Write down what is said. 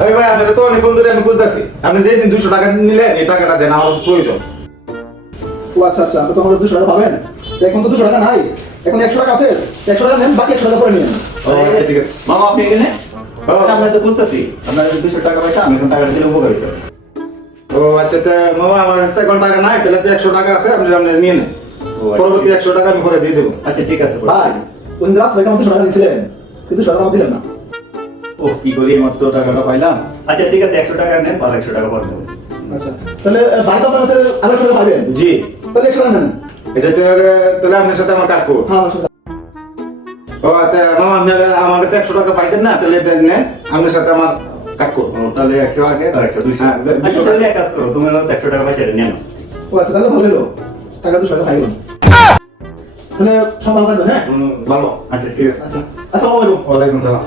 আরে ভাই আপনারা তো অনেকক্ষণ ধরে আমি বুঝতেছি আপনি যেদিন 200 টাকা নিলেন এই টাকাটা দেন আমার প্রয়োজন। ও আচ্ছা আচ্ছা, আপনি তো আমার 200 টাকা পাবেন। তো এখন তো 200 টাকা নাই, এখন 100 টাকা আছে। 100 টাকা নেন, বাকি 100 টাকা পরে নিন। ও আচ্ছা ঠিক আছে। মামা আপনি এখানে হ্যাঁ। আমরা তো বুঝতেছি আপনার 200 টাকা পয়সা আমি এখন টাকাটা দিলে উপকারিত। ও আচ্ছা তা মামা আমার কাছে এখন টাকা নাই, তাহলে যে 100 টাকা আছে আপনি নিয়ে নেন। ও আচ্ছা। পরবর্তী 100 টাকা আমি পরে দিয়ে দেবো। আচ্ছা ঠিক আছে ভাই, ওই দিন রাস্তায় কেমন 200 টাকা নিয়েছিলেন, কিন্তু 200 টাকা আমার দিলেন না। ও কি করি মাত্র টাকাটা পাইলাম। আচ্ছা ঠিক আছে 100 টাকা নেন আর 100 টাকা পরে দেবো। আচ্ছা, তাহলে ভাই তো আপনার কাছে আরেক টাকা পাবেন। জি তাহলে 100 টাকা নেন। আচ্ছা তাহলে আপনার সাথে আমার কাটবো। হ্যাঁ, আমার সাথে। ও আচ্ছা মামা আপনি আমার কাছে 100 টাকা পাইতেন না, তাহলে নেন আপনার সাথে আমার কাটবো। ও তাহলে 100 আগে আর 100 200। হ্যাঁ, 200 আচ্ছা তাহলে এক কাজ করো তুমি 100 টাকা পয়সা নিয়ে নাও। ও আচ্ছা, তাহলে ভালো হলো, টাকা 200 টাকা পাই গেলাম। তাহলে সব ভালো থাকবেন। হ্যাঁ ভালো। আচ্ছা ঠিক আছে। আচ্ছা, আসসালামু আলাইকুম। ওয়ালাইকুম সালাম।